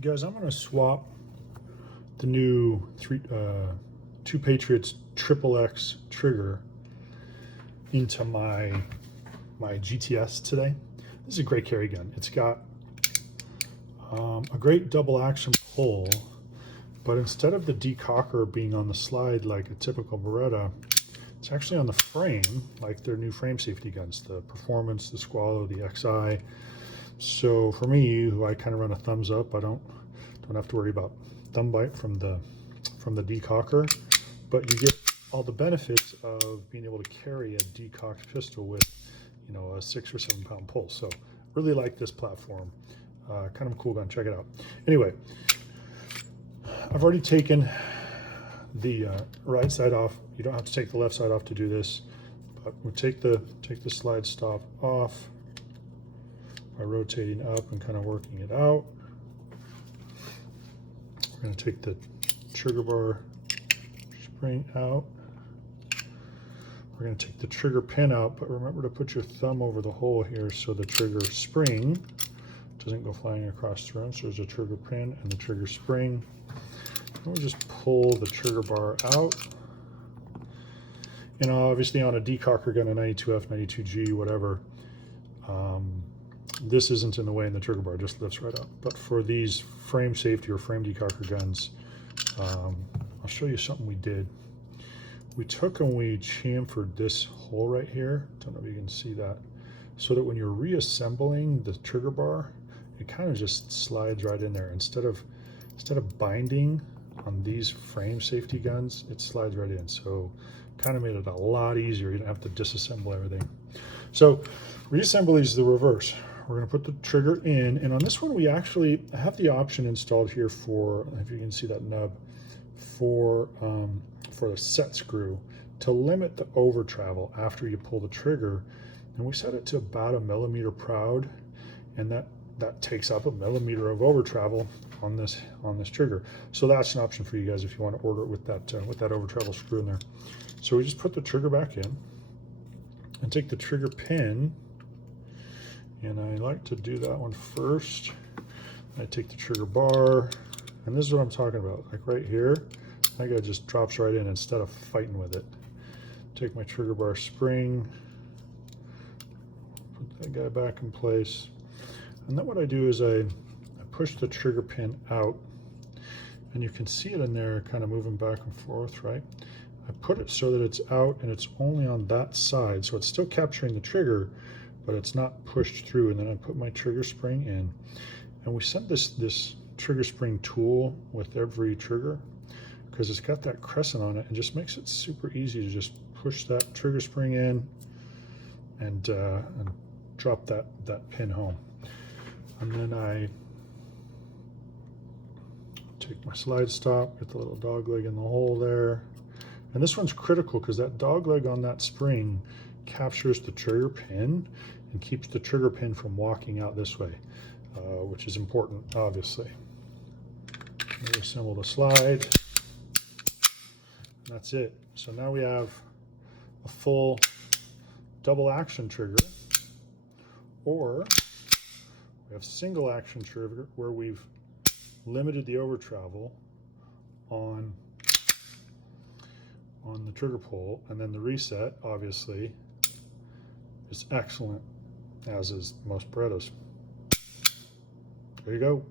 Guys, I'm going to swap the new 2Patriots XXX trigger into my GTS today. This is a great carry gun. It's got a great double action pull, but instead of the decocker being on the slide like a typical Beretta, it's actually on the frame like their new frame safety guns, the Performance, the Squallow, the XI. So for me, who I kind of run a thumbs up, I don't have to worry about thumb bite from the decocker, but you get all the benefits of being able to carry a decocked pistol with, you know, a 6 or 7 pound pull. So really like this platform. Kind of a cool gun. Check it out. Anyway, I've already taken the right side off. You don't have to take the left side off to do this, but we'll take the slide stop off by rotating up and kind of working it out. We're going to take the trigger bar spring out. We're going to take the trigger pin out, but remember to put your thumb over the hole here so the trigger spring doesn't go flying across the room. So there's a trigger pin and the trigger spring. And we'll just pull the trigger bar out. You know, obviously on a decocker gun, a 92F, 92G, whatever, this isn't in the way and the trigger bar just lifts right up. But for these frame safety or frame decocker guns, I'll show you something we did. We took and we chamfered this hole right here. Don't know if you can see that. So that when you're reassembling the trigger bar, it kind of just slides right in there. Instead of binding on these frame safety guns, it slides right in. So kind of made it a lot easier. You don't have to disassemble everything. So reassembly is the reverse. We're going to put the trigger in, and on this one we actually have the option installed here for, if you can see that nub, for a set screw to limit the over travel after you pull the trigger, and we set it to about 1 millimeter proud, and that takes up 1 millimeter of over travel on this trigger. So that's an option for you guys if you want to order it with that over travel screw in there. So we just put the trigger back in and take the trigger pin, and I like to do that one first. I take the trigger bar, and this is what I'm talking about, like right here. That guy just drops right in instead of fighting with it. Take my trigger bar spring, put that guy back in place, and then what I do is I push the trigger pin out, and you can see it in there kind of moving back and forth, right? I put it so that it's out and it's only on that side, so it's still capturing the trigger, but it's not pushed through. And then I put my trigger spring in, and we set this trigger spring tool with every trigger because it's got that crescent on it and just makes it super easy to just push that trigger spring in and drop that pin home. And then I take my slide stop, get the little dog leg in the hole there. And this one's critical because that dog leg on that spring captures the trigger pin and keeps the trigger pin from walking out this way, which is important, obviously. Reassemble the slide. And that's it. So now we have a full double action trigger, or we have single action trigger where we've limited the over travel on the trigger pull, and then the reset obviously is excellent, as is most Berettas. There you go.